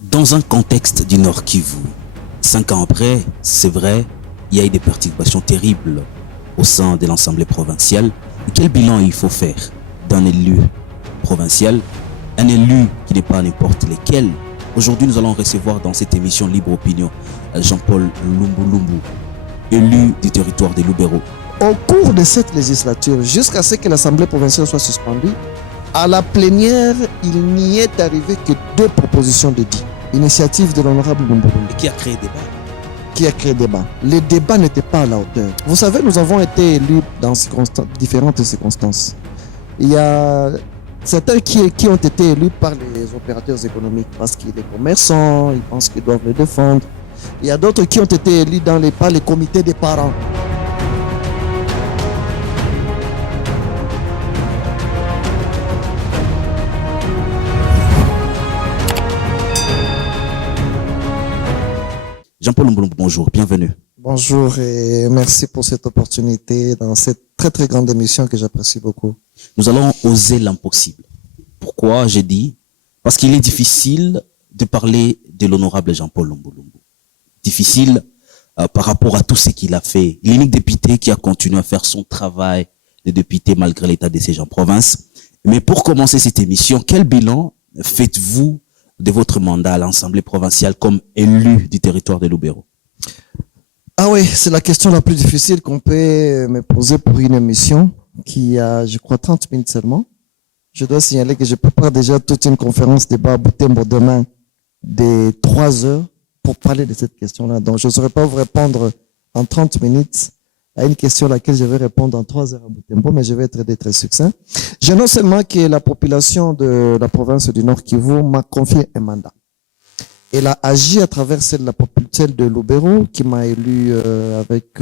Dans un contexte du Nord Kivu, 5 ans après, c'est vrai, il y a eu des perturbations terribles au sein de l'Assemblée provinciale. Et quel bilan il faut faire d'un élu provincial, un élu qui n'est pas n'importe lequel? Aujourd'hui, nous allons recevoir dans cette émission Libre Opinion Jean-Paul Lumbu, élu du territoire des Lubero. Au cours de cette législature, jusqu'à ce que l'Assemblée provinciale soit suspendue, à la plénière, il n'y est arrivé que 2 propositions de dit. Initiative de l'honorable Lumbu. Et qui a créé débat? Qui a créé débat. Les débats n'étaient pas à la hauteur. Vous savez, nous avons été élus dans différentes circonstances. Il y a certains qui ont été élus par les opérateurs économiques parce qu'ils sont commerçants, ils pensent qu'ils doivent les défendre. Il y a d'autres qui ont été élus par les comités des parents. Jean-Paul Lumbu, bonjour, bienvenue. Bonjour et merci pour cette opportunité dans cette très très grande émission que j'apprécie beaucoup. Nous allons oser l'impossible. Pourquoi j'ai dit? Parce qu'il est difficile de parler de l'honorable Jean-Paul Lumbu. Difficile par rapport à tout ce qu'il a fait. L'unique député qui a continué à faire son travail de député malgré l'état de siège en province. Mais pour commencer cette émission, quel bilan faites-vous de votre mandat à l'Assemblée provinciale comme élu du territoire de Lubero? Ah oui, c'est la question la plus difficile qu'on peut me poser pour une émission qui a, je crois, 30 minutes seulement. Je dois signaler que je prépare déjà toute une conférence débat à Butembo demain de 3 heures pour parler de cette question-là. Donc, je ne saurais pas vous répondre en 30 minutes à une question à laquelle je vais répondre en 3 heures à Butembo, mais je vais être très succinct. Je note seulement que la population de la province du Nord Kivu m'a confié un mandat. Elle a agi à travers celle de Lubero, qui m'a élu avec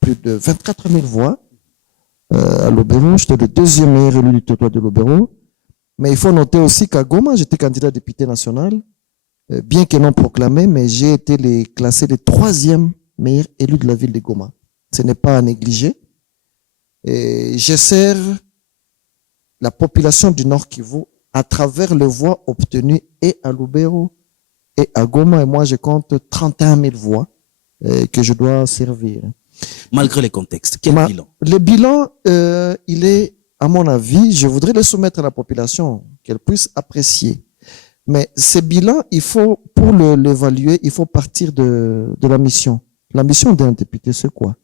plus de 24 000 voix à Lubero. J'étais le 2e meilleur élu du territoire de Lubero. Mais il faut noter aussi qu'à Goma, j'étais candidat député national, bien que non proclamé, mais j'ai été classé le 3e meilleur élu de la ville de Goma. Ce n'est pas à négliger. Et je sers la population du Nord Kivu à travers les voix obtenues et à Lubero et à Goma. Et moi, je compte 31 000 voix que je dois servir. Malgré les contextes, quel bilan? Le bilan, il est, à mon avis, je voudrais le soumettre à la population, qu'elle puisse apprécier. Mais ce bilan, pour l'évaluer, il faut partir de la mission. La mission d'un député, c'est quoi?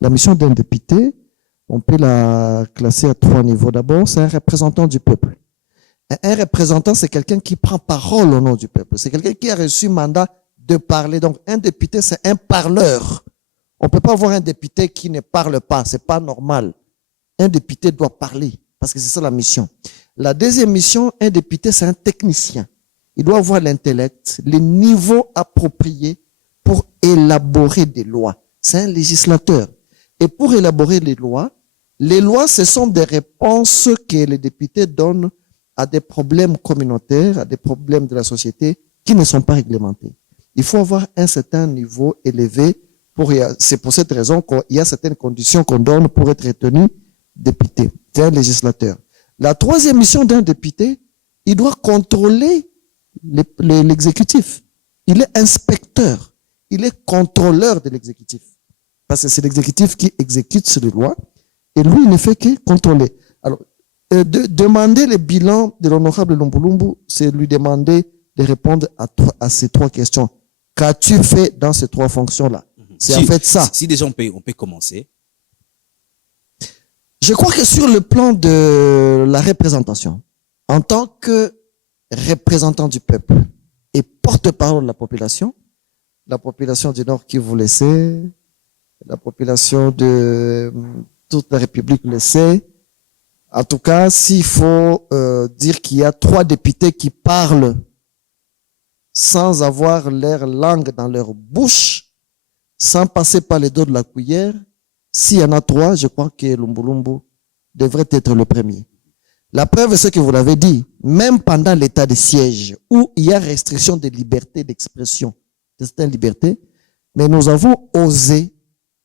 La mission d'un député, on peut la classer à 3 niveaux. D'abord, c'est un représentant du peuple. Un représentant, c'est quelqu'un qui prend parole au nom du peuple. C'est quelqu'un qui a reçu mandat de parler. Donc, un député, c'est un parleur. On peut pas avoir un député qui ne parle pas. C'est pas normal. Un député doit parler parce que c'est ça la mission. La deuxième mission, un député, c'est un technicien. Il doit avoir l'intellect, les niveaux appropriés pour élaborer des lois. C'est un législateur. Et pour élaborer les lois, ce sont des réponses que les députés donnent à des problèmes communautaires, à des problèmes de la société qui ne sont pas réglementés. Il faut avoir un certain niveau élevé. C'est pour cette raison qu'il y a certaines conditions qu'on donne pour être retenu député. C'est un législateur. La 3e mission d'un député, il doit contrôler l'exécutif. Il est inspecteur. Il est contrôleur de l'exécutif. Parce que c'est l'exécutif qui exécute les lois et lui, il ne fait que contrôler. Alors, demander le bilan de l'honorable Lumbu, c'est lui demander de répondre à ces 3 questions. Qu'as-tu fait dans ces 3 fonctions-là? C'est en fait ça. Si déjà on peut commencer. Je crois que sur le plan de la représentation, en tant que représentant du peuple et porte-parole de la population du Nord qui vous le sait, la population de toute la République le sait. En tout cas, s'il faut dire qu'il y a 3 députés qui parlent sans avoir leur langue dans leur bouche, sans passer par les dos de la cuillère, s'il y en a 3, je crois que Lumbu devrait être le premier. La preuve, c'est que vous l'avez dit, même pendant l'état de siège, où il y a restriction de liberté d'expression, de certaines libertés, mais nous avons osé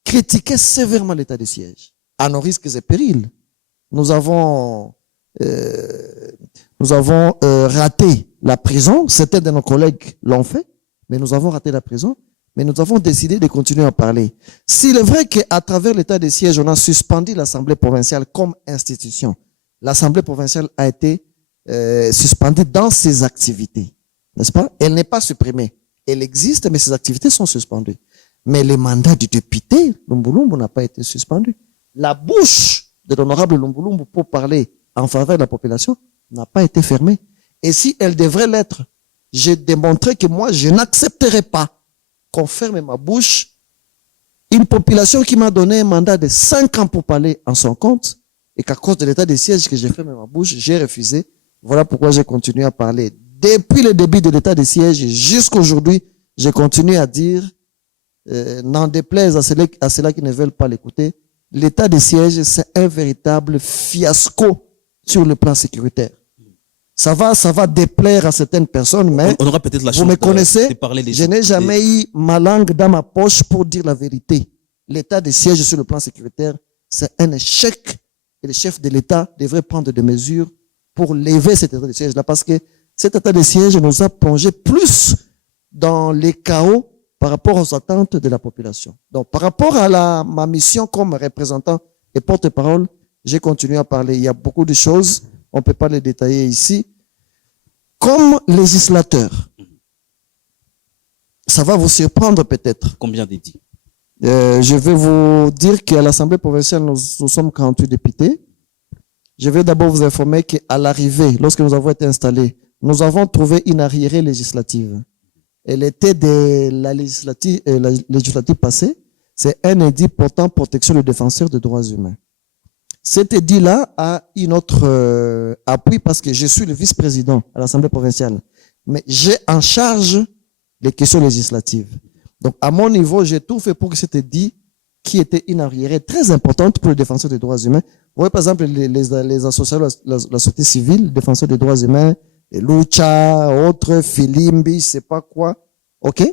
critiquer sévèrement l'état de siège, à nos risques et périls. Nous avons Nous avons raté la prison. Certains de nos collègues l'ont fait, mais nous avons raté la prison. Mais nous avons décidé de continuer à parler. S'il est vrai qu'à travers l'état de siège, on a suspendu l'Assemblée provinciale comme institution, l'Assemblée provinciale a été suspendue dans ses activités, n'est-ce pas? Elle n'est pas supprimée. Elle existe, mais ses activités sont suspendues. Mais le mandat du député Lumbu Lumbu n'a pas été suspendu. La bouche de l'honorable Lumbu Lumbu pour parler en faveur de la population n'a pas été fermée. Et si elle devrait l'être, j'ai démontré que moi, je n'accepterai pas qu'on ferme ma bouche. Une population qui m'a donné un mandat de 5 ans pour parler en son compte, et qu'à cause de l'état de siège que j'ai fermé ma bouche, j'ai refusé. Voilà pourquoi j'ai continué à parler. Depuis le début de l'état de siège jusqu'à aujourd'hui, j'ai continué à dire, n'en déplaise à ceux-là qui ne veulent pas l'écouter, l'état de siège, c'est un véritable fiasco sur le plan sécuritaire. Ça va déplaire à certaines personnes, mais on aura peut-être la vous chance me connaissez, de parler des je n'ai jamais eu ma langue dans ma poche pour dire la vérité. L'état de siège sur le plan sécuritaire, c'est un échec. Et le chef de l'État devrait prendre des mesures pour lever cet état de siège-là, parce que cet état de siège nous a plongé plus dans les chaos par rapport aux attentes de la population. Donc, par rapport à ma mission comme représentant et porte-parole, j'ai continué à parler. Il y a beaucoup de choses, on ne peut pas les détailler ici. Comme législateur, ça va vous surprendre peut-être. Combien d'édits? Je vais vous dire qu'à l'Assemblée provinciale, nous sommes 48 députés. Je vais d'abord vous informer qu'à l'arrivée, lorsque nous avons été installés, nous avons trouvé une arriérée législative. Elle était de la législative passée. C'est un édit portant protection des défenseurs des droits humains. Cet édit-là a eu notre appui parce que je suis le vice-président à l'Assemblée provinciale. Mais j'ai en charge les questions législatives. Donc, à mon niveau, j'ai tout fait pour que cet édit, qui était une arriérée très importante pour les défenseurs des droits humains. Vous voyez, par exemple, les associations, la société civile, les défenseurs des droits humains, les Lucha, autres, Filimbi, je sais pas quoi. OK?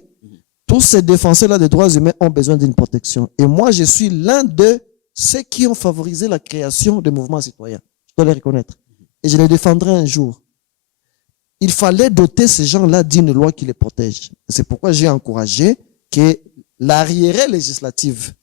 Tous ces défenseurs-là des droits humains ont besoin d'une protection. Et moi, je suis l'un de ceux qui ont favorisé la création des mouvements citoyens. Je dois les reconnaître. Et je les défendrai un jour. Il fallait doter ces gens-là d'une loi qui les protège. C'est pourquoi j'ai encouragé que l'arriérée législative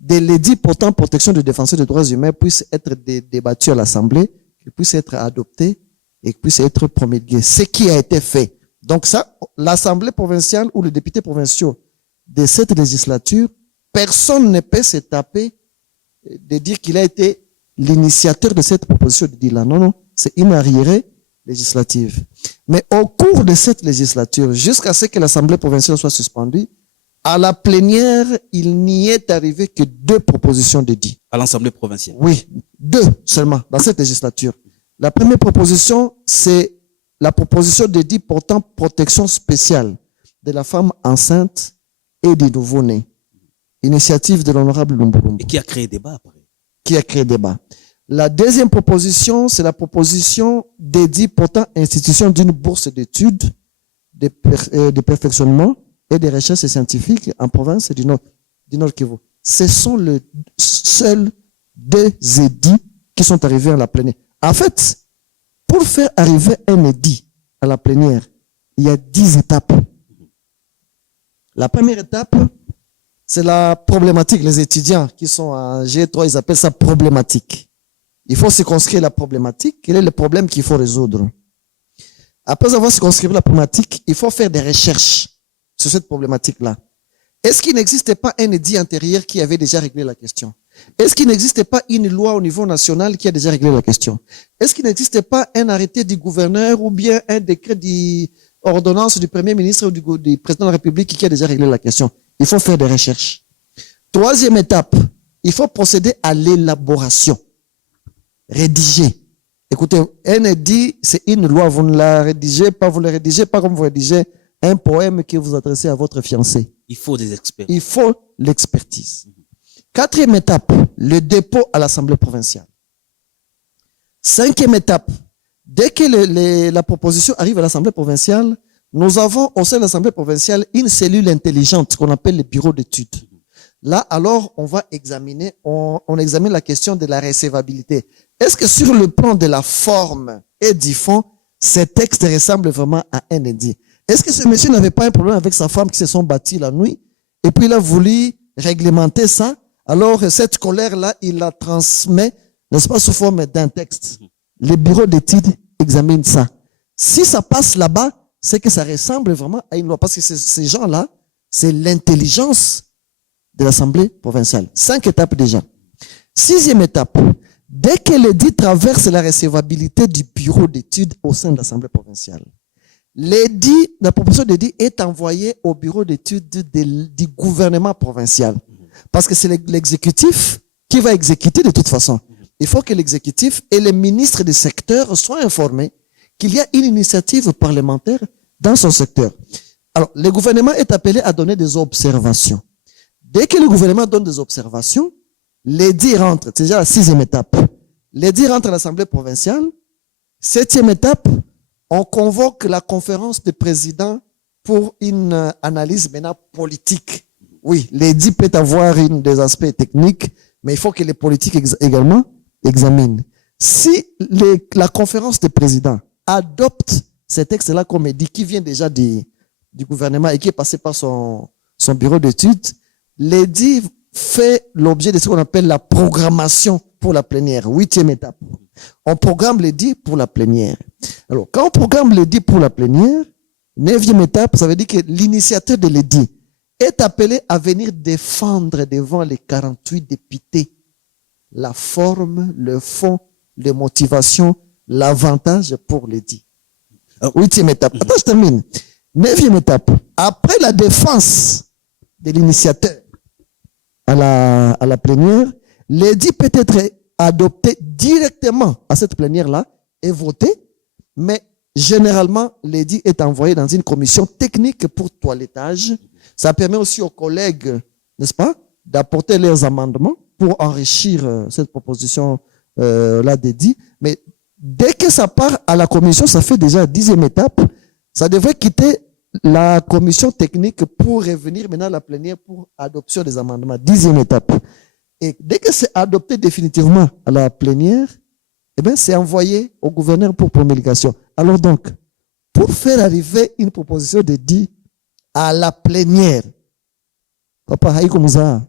de l'édit portant protection des défenseurs des droits humains puisse être débattue à l'Assemblée, qu'il puisse être adopté et qu'il puisse être promulgué. Ce qui a été fait. Donc ça, l'Assemblée provinciale ou les députés provinciaux de cette législature, personne ne peut se taper de dire qu'il a été l'initiateur de cette proposition de dire là. Non, non, c'est une arriérée législative. Mais au cours de cette législature, jusqu'à ce que l'Assemblée provinciale soit suspendue, à la plénière, il n'y est arrivé que 2 propositions de dit. À l'Assemblée provinciale? Oui, 2 seulement dans cette législature. La première proposition, c'est la proposition de dit portant protection spéciale de la femme enceinte et des nouveau-nés. Initiative de l'honorable Lumbu Lumbu. Et qui a créé débat après? Qui a créé débat. La deuxième proposition, c'est la proposition de dit portant institution d'une bourse d'études, de perfectionnement et des recherches scientifiques en province du Nord Kivu. Ce sont les seuls 2 édits qui sont arrivés à la plénière. En fait, pour faire arriver un édit à la plénière, il y a 10 étapes. La première étape, c'est la problématique. Les étudiants qui sont en G3, ils appellent ça problématique. Il faut circonscrire la problématique. Quel est le problème qu'il faut résoudre? Après avoir circonscrit la problématique, il faut faire des recherches sur cette problématique-là. Est-ce qu'il n'existait pas un édit antérieur qui avait déjà réglé la question? Est-ce qu'il n'existait pas une loi au niveau national qui a déjà réglé la question? Est-ce qu'il n'existait pas un arrêté du gouverneur ou bien un décret d'ordonnance du Premier ministre ou du Président de la République qui a déjà réglé la question? Il faut faire des recherches. Troisième étape, il faut procéder à l'élaboration. Rédiger. Écoutez, un édit, c'est une loi. Vous ne la rédigez pas, vous ne la rédigez pas comme vous rédigez un poème que vous adressez à votre fiancé. Il faut des experts. Il faut l'expertise. Quatrième étape, le dépôt à l'Assemblée provinciale. Cinquième étape, dès que la proposition arrive à l'Assemblée provinciale, nous avons au sein de l'Assemblée provinciale une cellule intelligente qu'on appelle le bureau d'études. Là, alors, on va examiner, on examine la question de la recevabilité. Est-ce que sur le plan de la forme et du fond, Ces textes ressemblent vraiment à un édit. Est-ce que ce monsieur n'avait pas un problème avec sa femme qui se sont battus la nuit? Et puis il a voulu réglementer ça. Alors cette colère-là, il la transmet, n'est-ce pas, sous forme d'un texte. Les bureaux d'études examinent ça. Si ça passe là-bas, c'est que ça ressemble vraiment à une loi. Parce que ces gens-là, c'est l'intelligence de l'Assemblée provinciale. 5 étapes déjà. 6e étape. Dès que l'édit traverse la recevabilité du bureau d'études au sein de l'Assemblée provinciale, l'édit, la proposition d'édit est envoyée au bureau d'études du gouvernement provincial. Parce que c'est l'exécutif qui va exécuter de toute façon. Il faut que l'exécutif et les ministres des secteurs soient informés qu'il y a une initiative parlementaire dans son secteur. Alors, le gouvernement est appelé à donner des observations. Dès que le gouvernement donne des observations, l'édit rentre, c'est déjà la 6e étape. L'édit rentre à l'Assemblée provinciale. 7e étape, on convoque la conférence des présidents pour une analyse maintenant politique. Oui, l'édit peut avoir des aspects techniques, mais il faut que les politiques également examinent. Si la conférence des présidents adopte ces textes-là comme édit, qui vient déjà du gouvernement et qui est passé par son bureau d'études, l'édit fait l'objet de ce qu'on appelle la programmation pour la plénière. 8e étape. On programme l'édit pour la plénière. Alors, quand on programme l'édit pour la plénière, 9e étape, ça veut dire que l'initiateur de l'édit est appelé à venir défendre devant les 48 députés la forme, le fond, les motivations, l'avantage pour l'édit. 8e étape. Attends, je termine. 9e étape. Après la défense de l'initiateur à la plénière, l'édit peut être adopté directement à cette plénière-là et voté, mais généralement, l'édit est envoyé dans une commission technique pour toilettage. Ça permet aussi aux collègues, n'est-ce pas, d'apporter leurs amendements pour enrichir cette proposition-là d'édit. Mais dès que ça part à la commission, ça fait déjà la 10e étape. Ça devrait quitter la commission technique pour revenir maintenant à la plénière pour adoption des amendements. 10e étape. Et dès que c'est adopté définitivement à la plénière, eh bien, c'est envoyé au gouverneur pour promulgation. Alors donc, pour faire arriver une proposition d'édit à la plénière, papa, haïko muzaa.